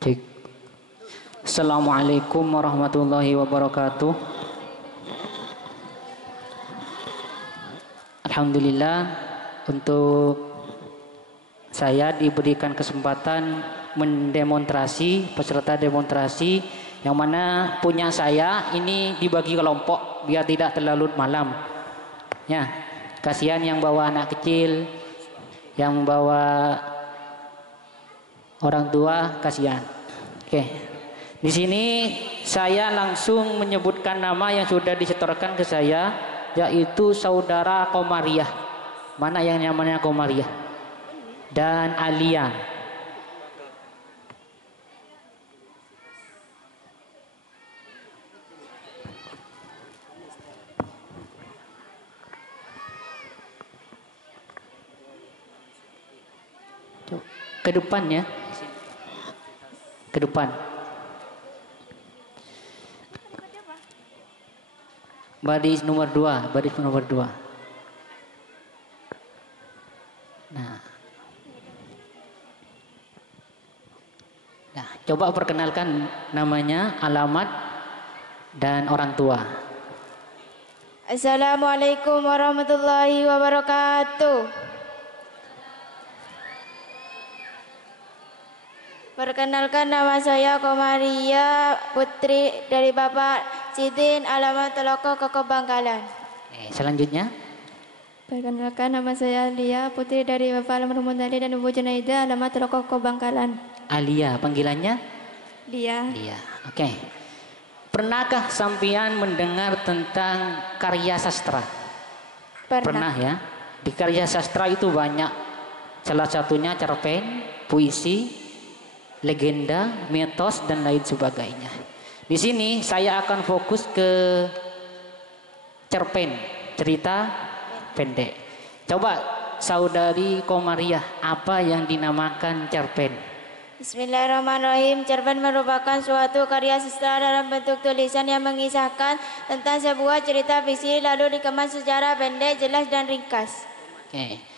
Cek. Assalamualaikum warahmatullahi wabarakatuh. Alhamdulillah, untuk saya diberikan kesempatan mendemonstrasi, peserta demonstrasi yang mana punya saya ini dibagi kelompok biar tidak terlalu malam. Ya, kasihan yang bawa anak kecil, yang bawa orang tua, kasihan. Oke. Di sini saya langsung menyebutkan nama yang sudah disetorkan ke saya, yaitu saudara Komariah. Mana yang namanya Komariah? Dan Alia. Ke depan ya. Ke depan. Baris nomor 2, baris nomor 2. Nah, coba perkenalkan namanya, alamat, dan orang tua. Assalamualaikum warahmatullahi wabarakatuh. Perkenalkan, nama saya Komaria Putri dari Bapak Sidin, alamat Teloko Koko Bangkalan. Selanjutnya. Perkenalkan, nama saya Lia Putri dari Bapak Alam Rumundali dan Ibu Junaida, alamat Teloko Koko Bangkalan. Alia, panggilannya? Lia. Lia. Oke. Pernahkah sampean mendengar tentang karya sastra? Pernah ya? Di karya sastra itu banyak. Salah satunya cerpen, puisi, legenda, mitos, dan lain sebagainya. Di sini saya akan fokus ke cerpen, cerita pendek. Coba saudari Komariah, apa yang dinamakan cerpen? Bismillahirrahmanirrahim. Cerpen merupakan suatu karya sastra dalam bentuk tulisan yang mengisahkan tentang sebuah cerita fiksi lalu dikemas secara pendek, jelas, dan ringkas. Oke.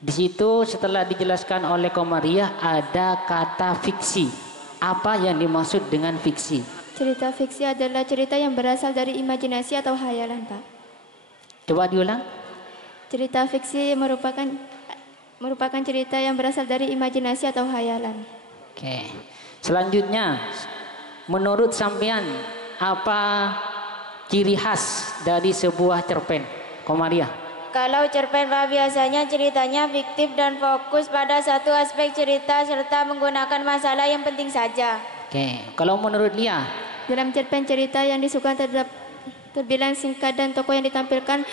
Di situ setelah dijelaskan oleh Komariah ada kata fiksi. Apa yang dimaksud dengan fiksi? Cerita fiksi adalah cerita yang berasal dari imajinasi atau khayalan, Pak. Coba diulang. Cerita fiksi merupakan cerita yang berasal dari imajinasi atau khayalan. Oke. Selanjutnya, menurut sampean apa ciri khas dari sebuah cerpen, Komariah? Kalau cerpen, Pak, biasanya ceritanya fiktif dan fokus pada satu aspek cerita serta menggunakan masalah yang penting saja. Oke, kalau menurut Lia? Dalam cerpen, cerita yang disukai terbilang singkat dan tokoh yang ditampilkan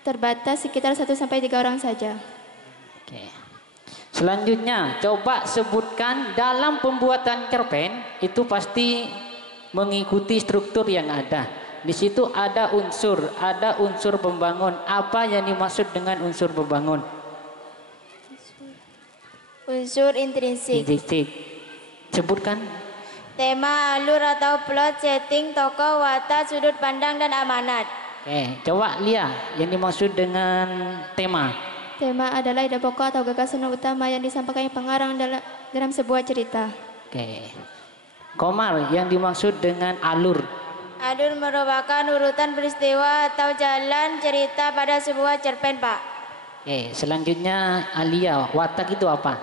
terbatas, sekitar 1-3 orang saja. Oke. Selanjutnya, coba sebutkan dalam pembuatan cerpen itu pasti mengikuti struktur yang ada. Di situ ada unsur pembangun. Apa yang dimaksud dengan unsur pembangun? Unsur intrinsik. Sebutkan. Tema, alur atau plot, setting, tokoh, watak, sudut pandang, dan amanat. Oke, coba Lia, yang dimaksud dengan tema. Tema adalah ide pokok atau gagasan utama yang disampaikan pengarang dalam sebuah cerita. Oke. Komar, yang dimaksud dengan alur. Alur merupakan urutan peristiwa atau jalan cerita pada sebuah cerpen, Pak. Oke, selanjutnya Alia, watak itu apa?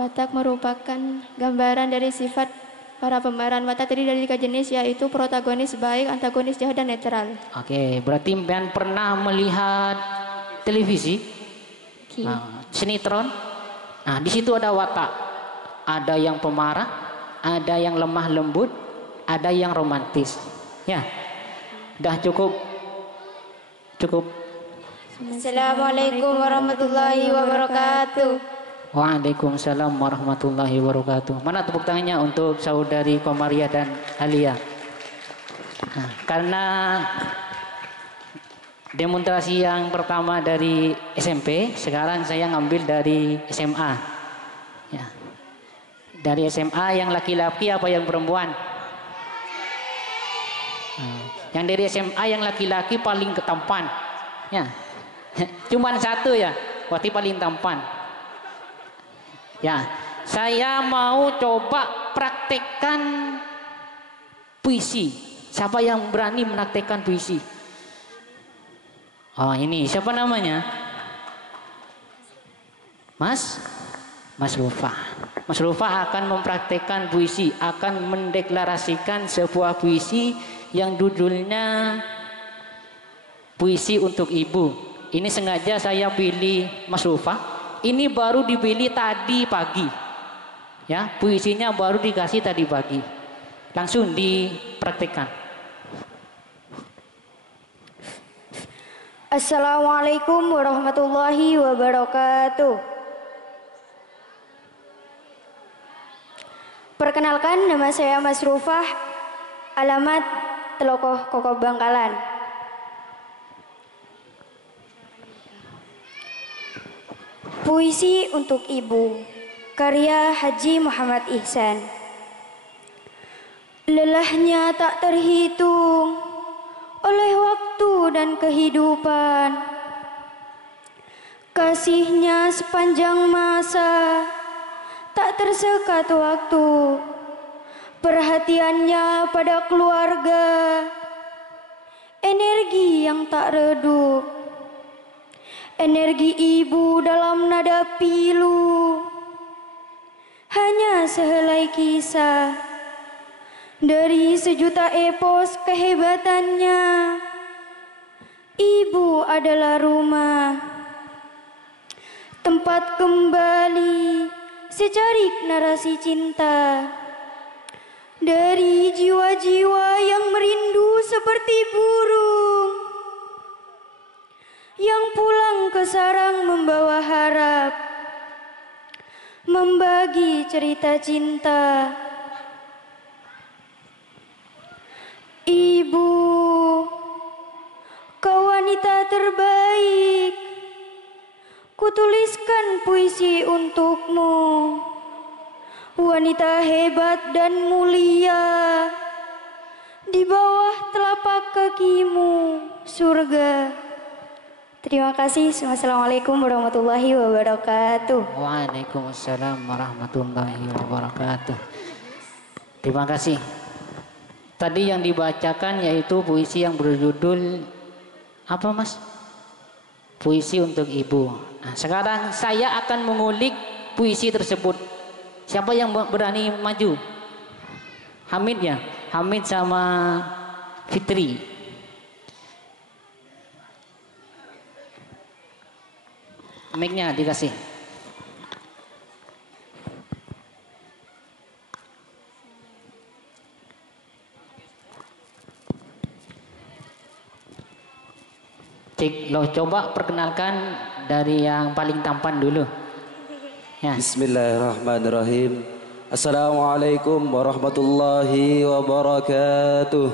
Watak merupakan gambaran dari sifat para pemeran. Watak terdiri dari 3 jenis, yaitu protagonis baik, antagonis jahat, dan netral. Oke, berarti Mpian pernah melihat televisi? Sinetron? Nah, di situ ada watak. Ada yang pemarah, ada yang lemah lembut, ada yang romantis. Ya, dah cukup. Assalamualaikum warahmatullahi wabarakatuh. Waalaikumsalam warahmatullahi wabarakatuh. Mana tepuk tangannya untuk saudari Komariah dan Alia. Nah, karena demonstrasi yang pertama dari SMP, sekarang saya ngambil dari SMA. Ya. Dari SMA yang laki-laki apa yang perempuan? Yang dari SMA yang laki-laki paling ketampan, ya, cuman satu ya, berarti paling tampan. Ya, saya mau coba mempraktekkan puisi? Siapa yang berani mempraktekkan puisi? Oh ini, siapa namanya? Mas Rufa. Mas Rufa akan mempraktekkan puisi, akan mendeklarasikan sebuah puisi yang judulnya Puisi untuk Ibu. Ini sengaja saya pilih Mas Rufa. Ini baru dipilih tadi pagi. Ya, puisinya baru dikasih tadi pagi. Langsung dipraktekkan. Assalamualaikum warahmatullahi wabarakatuh. Perkenalkan, nama saya Mas Rufah, alamat Telokoh Kokoh Bangkalan. Puisi untuk Ibu, karya Haji Muhammad Ihsan. Lelahnya tak terhitung oleh waktu dan kehidupan, kasihnya sepanjang masa tak tersekat waktu, perhatiannya pada keluarga, energi yang tak redup, energi ibu dalam nada pilu, hanya sehelai kisah dari sejuta epos kehebatannya. Ibu adalah rumah, tempat kembali secarik narasi cinta dari jiwa-jiwa yang merindu seperti burung yang pulang ke sarang membawa harap, membagi cerita cinta. Ibu, kau wanita terbaik, kutuliskan puisi untukmu. Wanita hebat dan mulia, di bawah telapak kakimu surga. Terima kasih. Wassalamualaikum warahmatullahi wabarakatuh. Waalaikumsalam warahmatullahi wabarakatuh. Terima kasih. Tadi yang dibacakan yaitu puisi yang berjudul apa, Mas? Puisi untuk Ibu. Nah, sekarang saya akan mengulik puisi tersebut. Siapa yang berani maju? Hamid ya? Hamid sama Fitri. Mic-nya dikasih. Cik, lo coba perkenalkan dari yang paling tampan dulu. Ya. Bismillahirrahmanirrahim. Assalamualaikum warahmatullahi wabarakatuh.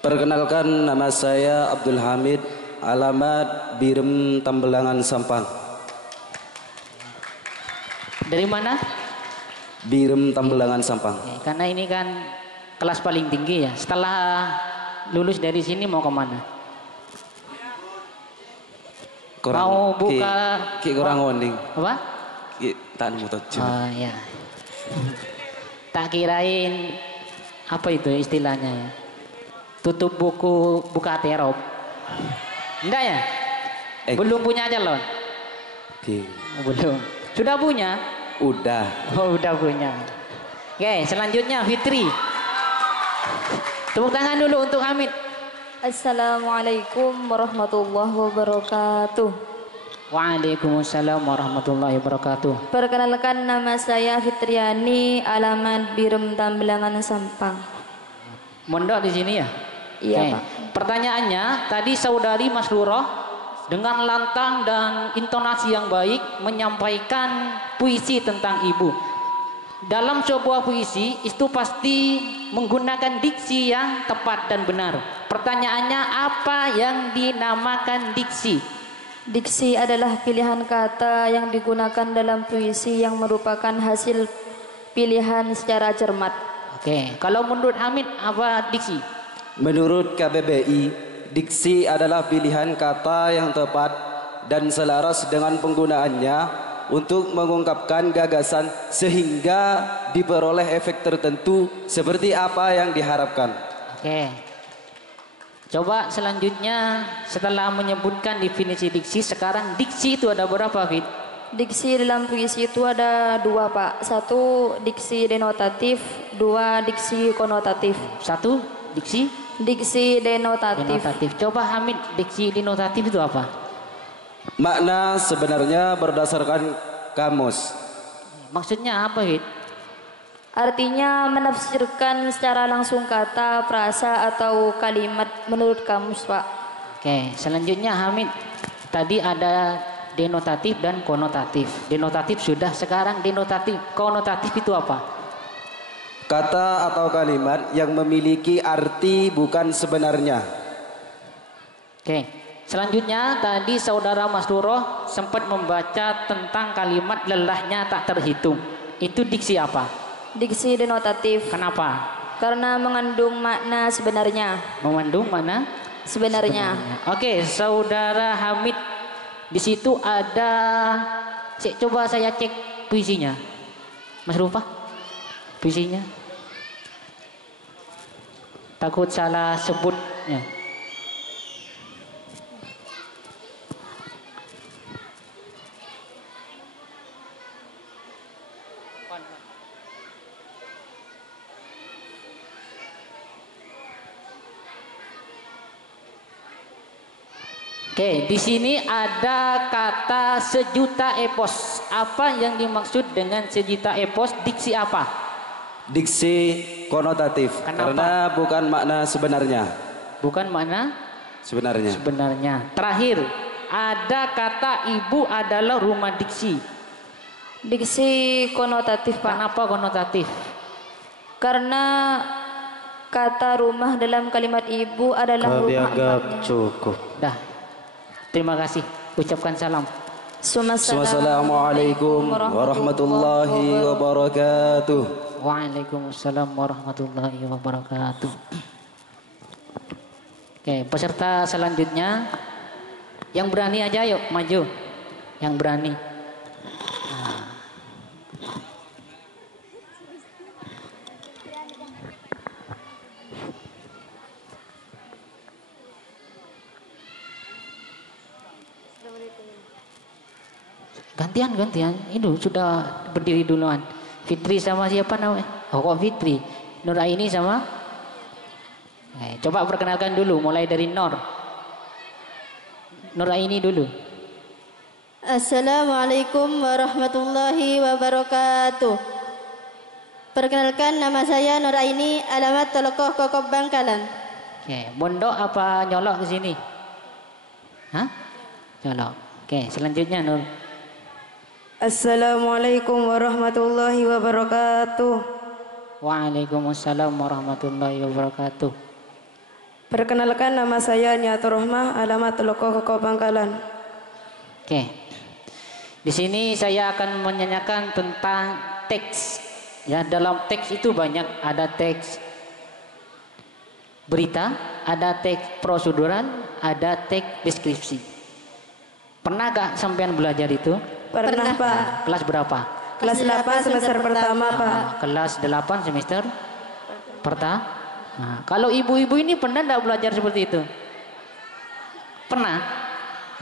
Perkenalkan, nama saya Abdul Hamid, alamat Birem Tambelangan Sampang. Dari mana? Birem Tambelangan Sampang. Karena ini kan kelas paling tinggi ya. Setelah lulus dari sini mau kemana? Mau buka ki kurang wonding. Apa? Ki tak nemu tojo. Oh ya. Tak kirain apa itu istilahnya ya. Tutup buku, buka terop. Enggak ya? Belum punya calon? Belum. Sudah punya? Udah. Oh, udah punya. Oke, selanjutnya Fitri. Tepuk tangan dulu untuk Hamid. Assalamualaikum warahmatullahi wabarakatuh. Waalaikumsalam warahmatullahi wabarakatuh. Perkenalkan, nama saya Fitriani, alamat Birem Tambelangan Sampang. Mondok di sini ya? Iya, Oke. Pak. Pertanyaannya, tadi saudari Mas Luroh dengan lantang dan intonasi yang baik menyampaikan puisi tentang ibu. Dalam sebuah puisi itu pasti menggunakan diksi yang tepat dan benar. Pertanyaannya, apa yang dinamakan diksi? Diksi adalah pilihan kata yang digunakan dalam puisi yang merupakan hasil pilihan secara cermat. Oke, kalau menurut Hamid apa diksi? Menurut KBBI, diksi adalah pilihan kata yang tepat dan selaras dengan penggunaannya untuk mengungkapkan gagasan sehingga diperoleh efek tertentu seperti apa yang diharapkan. Oke. Coba selanjutnya setelah menyebutkan definisi diksi, sekarang diksi itu ada berapa, Fit? Diksi dalam puisi itu ada dua, Pak. Satu diksi denotatif, dua diksi konotatif. Satu diksi Diksi denotatif. denotatif. Coba Hamid, diksi denotatif itu apa? Makna sebenarnya berdasarkan kamus. Maksudnya apa, Fit? Artinya menafsirkan secara langsung kata, frasa atau kalimat menurut kamus, Pak. Oke, selanjutnya Hamid. Tadi ada denotatif dan konotatif. Denotatif sudah, sekarang denotatif. Konotatif itu apa? Kata atau kalimat yang memiliki arti bukan sebenarnya. Oke. Selanjutnya tadi saudara Mas Duroh sempat membaca tentang kalimat lelahnya tak terhitung. Itu diksi apa? Diksi denotatif. Kenapa? Karena mengandung makna sebenarnya. Mengandung mana? Sebenarnya. Oke, saudara Hamid, di situ ada. Coba saya cek puisinya. Mas Rupa, puisinya. Takut salah sebutnya. Oke, di sini ada kata sejuta epos. Apa yang dimaksud dengan sejuta epos? Diksi apa? Diksi konotatif. Kenapa? Karena bukan makna sebenarnya. Bukan makna Sebenarnya. sebenarnya. Terakhir, ada kata ibu adalah rumah diksi. Diksi konotatif, Pak. Kenapa konotatif? Karena kata rumah dalam kalimat ibu adalah rumah empatnya. cukup. Dah. Terima kasih. Ucapkan salam. Assalamualaikum warahmatullahi wabarakatuh. Waalaikumsalam warahmatullahi wabarakatuh. Oke, peserta selanjutnya yang berani aja, yuk maju. Yang berani. Gantian. Itu sudah berdiri duluan. Fitri sama siapa namanya? Oh, kok Fitri? Nuraini sama? Coba perkenalkan dulu, mulai dari Nuraini dulu. Assalamualaikum warahmatullahi wabarakatuh. Perkenalkan, nama saya Nuraini, alamat Tolokoh Kokob Bangkalan. Oke, mondok apa nyolok ke sini? Hah? Nyolok. Oke, selanjutnya Nur. Assalamualaikum warahmatullahi wabarakatuh. Waalaikumsalam warahmatullahi wabarakatuh. Perkenalkan, nama saya Niatur Rohmah, alamat Lokoh Kokoh Bangkalan. Oke. Di sini saya akan menanyakan tentang teks. Ya, dalam teks itu banyak, ada teks berita, ada teks prosedural, ada teks deskripsi. Pernah gak sampean belajar itu? Pernah, Pak. Kelas berapa? Kelas 8 semester pertama, Pak. Kelas 8 semester pertama. Nah, kalau ibu-ibu ini pernah enggak belajar seperti itu? Pernah?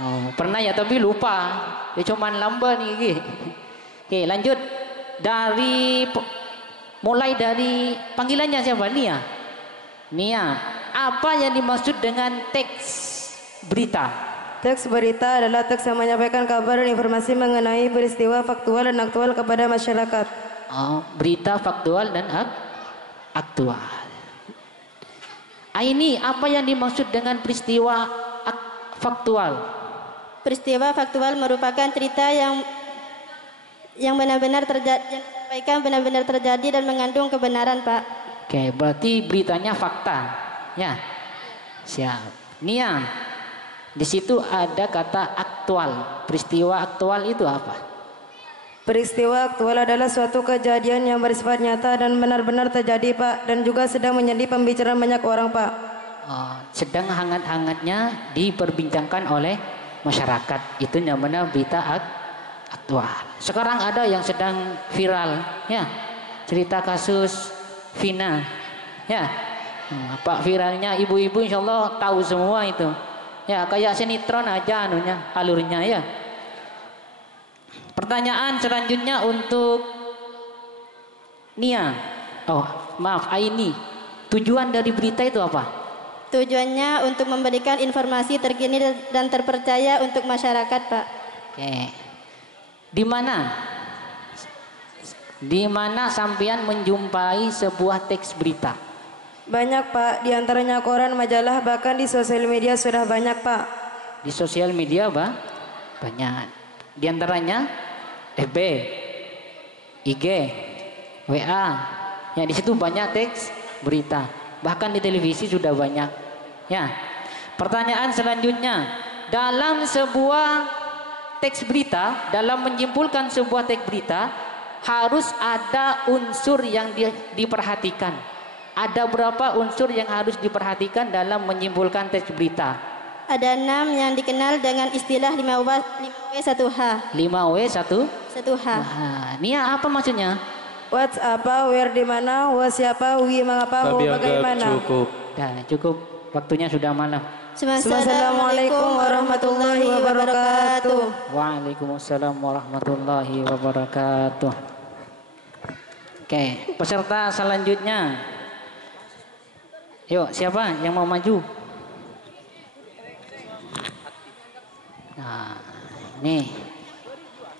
Oh, pernah ya, tapi lupa. Ya cuman lamba nih. Oke, lanjut. Mulai dari panggilannya siapa? Nia. Apa yang dimaksud dengan teks berita? Teks berita adalah teks yang menyampaikan kabar dan informasi mengenai peristiwa faktual dan aktual kepada masyarakat. Oh, berita faktual dan aktual. Ini apa yang dimaksud dengan peristiwa faktual? Peristiwa faktual merupakan cerita yang benar-benar terjadi, yang disampaikan benar-benar terjadi dan mengandung kebenaran, Pak. Oke, berarti beritanya fakta. Ya. Siap. Nia. Di situ ada kata aktual. Peristiwa aktual itu apa? Peristiwa aktual adalah suatu kejadian yang bersifat nyata dan benar-benar terjadi, Pak, dan juga sedang menjadi pembicaraan banyak orang, Pak. Sedang hangat-hangatnya diperbincangkan oleh masyarakat. Itu namanya berita aktual. Sekarang ada yang sedang viral, ya, cerita kasus Vina, ya. Pak viralnya ibu-ibu insya Allah tahu semua itu, ya, kayak sinetron aja anunya, alurnya, ya. Pertanyaan selanjutnya untuk Nia. Oh, maaf, Aini. Tujuan dari berita itu apa? Tujuannya untuk memberikan informasi terkini dan terpercaya untuk masyarakat, Pak. Oke. Di mana? Di mana sampean menjumpai sebuah teks berita? Banyak Pak, diantaranya koran, majalah, bahkan di sosial media sudah banyak Pak. Di sosial media banyak. Di antaranya FB, IG, WA. Ya, di situ banyak teks berita. Bahkan di televisi sudah banyak. Ya. Pertanyaan selanjutnya, dalam sebuah teks berita, dalam menyimpulkan sebuah teks berita harus ada unsur yang diperhatikan. Ada berapa unsur yang harus diperhatikan dalam menyimpulkan teks berita? Ada 6 yang dikenal dengan istilah 5W1H. 5W1H. Nah, Nia, apa maksudnya? What, apa, where, di mana, what, siapa, we, mengapa, who, bagaimana. Cukup. Dah, cukup. Waktunya sudah malam. Assalamualaikum warahmatullahi wabarakatuh. Waalaikumsalam warahmatullahi wabarakatuh. Oke, peserta selanjutnya. Yuk, siapa yang mau maju? Nah, nih.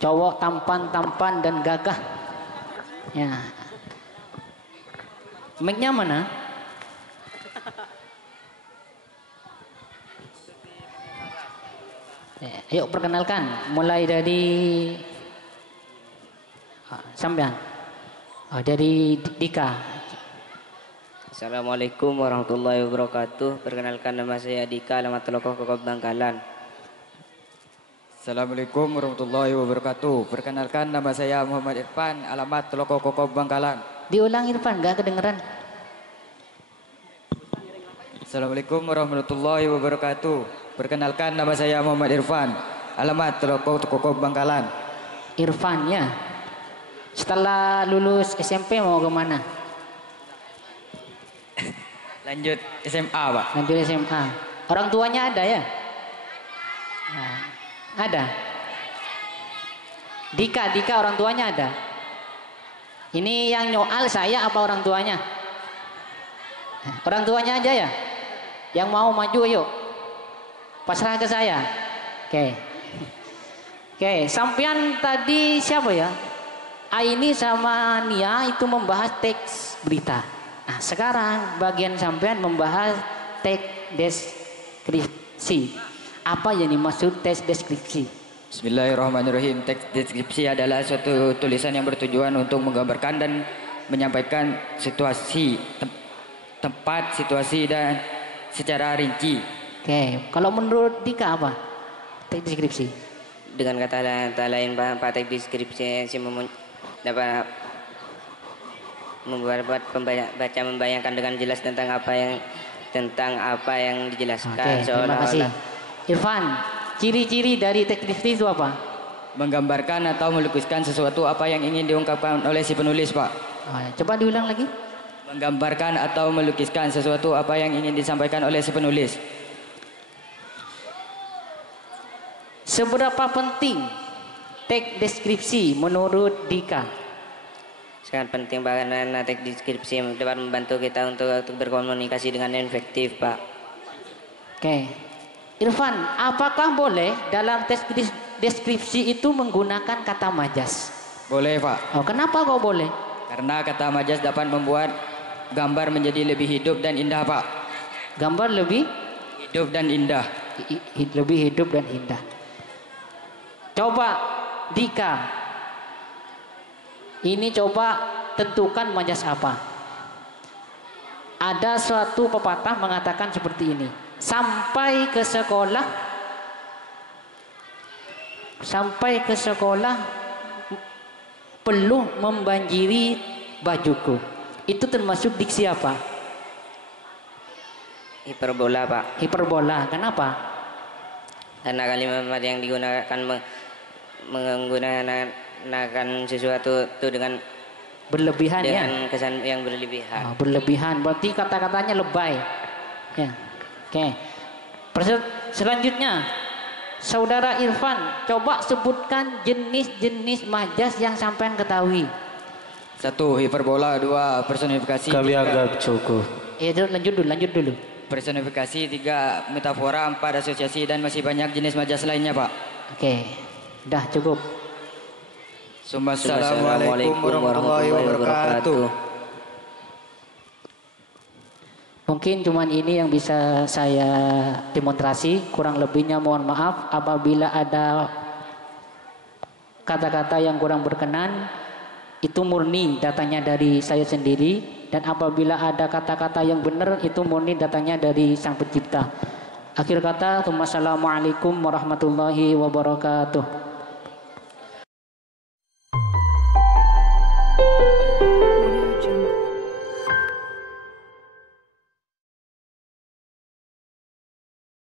Cowok tampan dan gagah. Ya. Mic-nya mana? Ya, yuk perkenalkan, mulai dari sampean. Dari Dika. Assalamualaikum warahmatullahi wabarakatuh. Perkenalkan, nama saya Dika, alamat Teloko Kokob Bangkalan. Assalamualaikum warahmatullahi wabarakatuh. Perkenalkan, nama saya Muhammad Irfan, alamat Teloko Kokob Bangkalan. Diulang Irfan, gak kedengeran. Assalamualaikum warahmatullahi wabarakatuh. Perkenalkan, nama saya Muhammad Irfan, alamat Teloko Kokob Bangkalan. Irfan, ya. Setelah lulus SMP mau kemana? Lanjut SMA, Pak. Lanjut SMA. Orang tuanya ada ya? Nah, ada. Dika orang tuanya ada. Ini yang nyoal saya apa orang tuanya? Orang tuanya aja ya? Yang mau maju yuk. Pasrah ke saya. Oke, sampean tadi siapa ya? Aini sama Nia itu membahas teks berita. Nah, sekarang bagian sampean membahas teks deskripsi. Apa yang dimaksud teks deskripsi? Bismillahirrahmanirrahim. Teks deskripsi adalah suatu tulisan yang bertujuan untuk menggambarkan dan menyampaikan situasi, tempat, situasi dan secara rinci. Oke, kalau menurut Dika apa teks deskripsi? Dengan kata lain, Pak, teks deskripsi dapat membuat baca membayangkan dengan jelas tentang apa yang dijelaskan. Oke, terima kasih. Irfan, ciri-ciri dari teks deskripsi itu apa? Menggambarkan atau melukiskan sesuatu apa yang ingin diungkapkan oleh si penulis, Pak. Coba diulang lagi. Menggambarkan atau melukiskan sesuatu apa yang ingin disampaikan oleh si penulis. Seberapa penting teks deskripsi menurut Dika? Sangat penting, karena teks deskripsi dapat membantu kita untuk berkomunikasi dengan efektif, Pak. Oke. Irfan, apakah boleh dalam teks deskripsi itu menggunakan kata majas? Boleh, Pak. Oh, kenapa kok boleh? Karena kata majas dapat membuat gambar menjadi lebih hidup dan indah, Pak. Gambar lebih hidup dan indah. Lebih hidup dan indah. Coba Dika, ini coba tentukan majas apa. Ada suatu pepatah mengatakan seperti ini. Sampai ke sekolah peluh membanjiri bajuku. Itu termasuk diksi apa? Hiperbola, Pak. Hiperbola. Kenapa? Karena kalimat yang digunakan menggunakan sesuatu itu dengan berlebihan ya. dengan kesan yang berlebihan. Berlebihan berarti kata-katanya lebay. Ya. Oke. Selanjutnya Saudara Irfan, coba sebutkan jenis-jenis majas yang sampean ketahui. 1. Hiperbola. 2. Personifikasi. Kami 3. anggap cukup. Lanjut dulu. Personifikasi. 3. Metafora. 4. Asosiasi. Dan masih banyak jenis majas lainnya, Pak. Oke, dah cukup. Assalamualaikum warahmatullahi wabarakatuh. Mungkin cuman ini yang bisa saya demonstrasi, kurang lebihnya mohon maaf apabila ada kata-kata yang kurang berkenan, itu murni datanya dari saya sendiri, dan apabila ada kata-kata yang benar itu murni datanya dari Sang Pencipta. Akhir kata, assalamualaikum warahmatullahi wabarakatuh.